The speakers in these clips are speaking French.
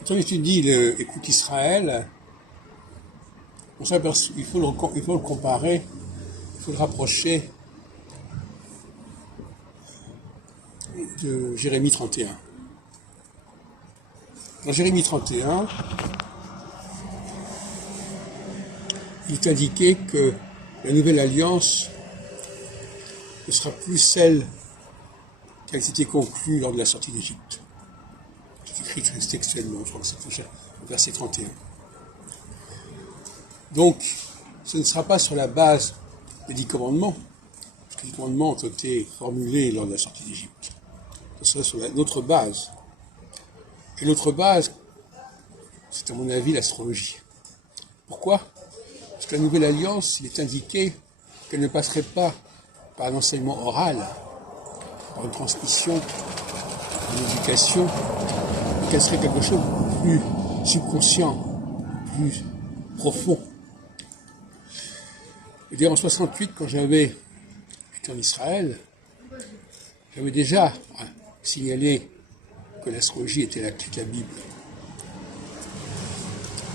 Quand on étudie écoute Israël, il faut le comparer, il faut le rapprocher de Jérémie 31. Dans Jérémie 31, il est indiqué que la nouvelle alliance ne sera plus celle qui a été conclue lors de la sortie d'Égypte. C'est écrit très textuellement, je crois que c'est au verset 31. Donc, ce ne sera pas sur la base des 10 commandements, parce que les commandements ont été formulés lors de la sortie d'Égypte. Ce sera sur notre base. Et l'autre base, c'est à mon avis l'astrologie. Pourquoi ? Parce que la nouvelle alliance, il est indiqué qu'elle ne passerait pas par un enseignement oral, par une transmission, une éducation, mais qu'elle serait quelque chose de plus subconscient, plus profond. Et d'ailleurs, en 68, quand j'avais été en Israël, j'avais déjà signalé que l'astrologie était la clé de la Bible.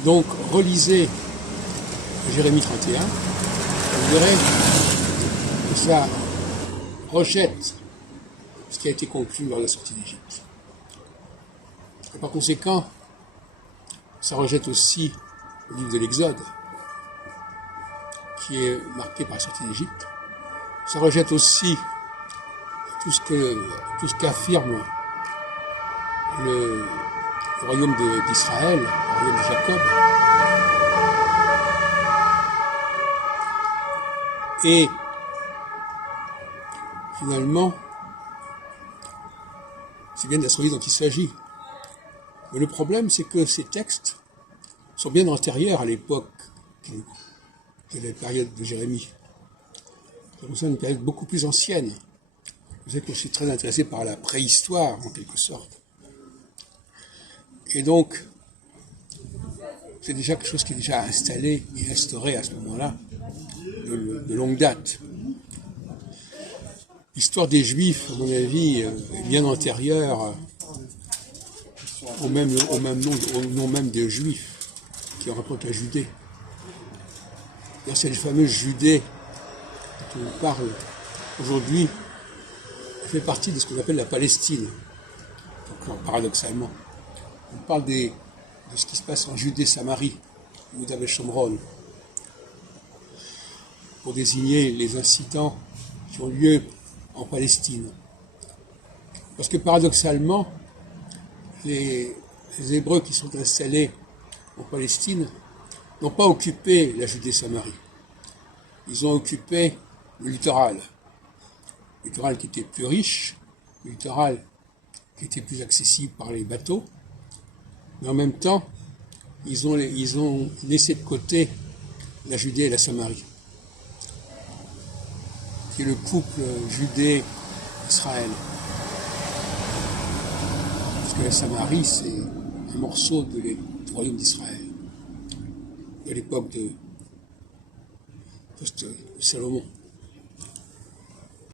Donc, relisez Jérémie 31, vous verrez que ça rejette ce qui a été conclu lors de la sortie d'Égypte. Et par conséquent, ça rejette aussi le livre de l'Exode, qui est marqué par la sortie d'Égypte. Ça rejette aussi tout ce qu'affirme le royaume d'Israël, le royaume de Jacob. Et finalement, c'est bien d'astrologie dont il s'agit. Mais le problème, c'est que ces textes sont bien antérieurs à l'époque de la période de Jérémie. C'est une période beaucoup plus ancienne. Vous savez que je suis très intéressé par la préhistoire, en quelque sorte. Et donc, c'est déjà quelque chose qui est déjà installé et instauré à ce moment-là, de longue date. L'histoire des Juifs, à mon avis, est bien antérieure au nom même des Juifs, qui rapportent la Judée. D'ailleurs, c'est le fameux Judée dont on parle aujourd'hui, fait partie de ce qu'on appelle la Palestine, donc, paradoxalement. On parle de ce qui se passe en Judée-Samarie, Yehuda Shomron, pour désigner les incidents qui ont lieu en Palestine. Parce que paradoxalement, les Hébreux qui sont installés en Palestine n'ont pas occupé la Judée-Samarie. Ils ont occupé le littoral qui était plus riche, le littoral qui était plus accessible par les bateaux, mais en même temps, ils ont laissé de côté la Judée et la Samarie, qui est le couple Judée-Israël. Parce que la Samarie, c'est un morceau du royaume d'Israël, à l'époque de Salomon.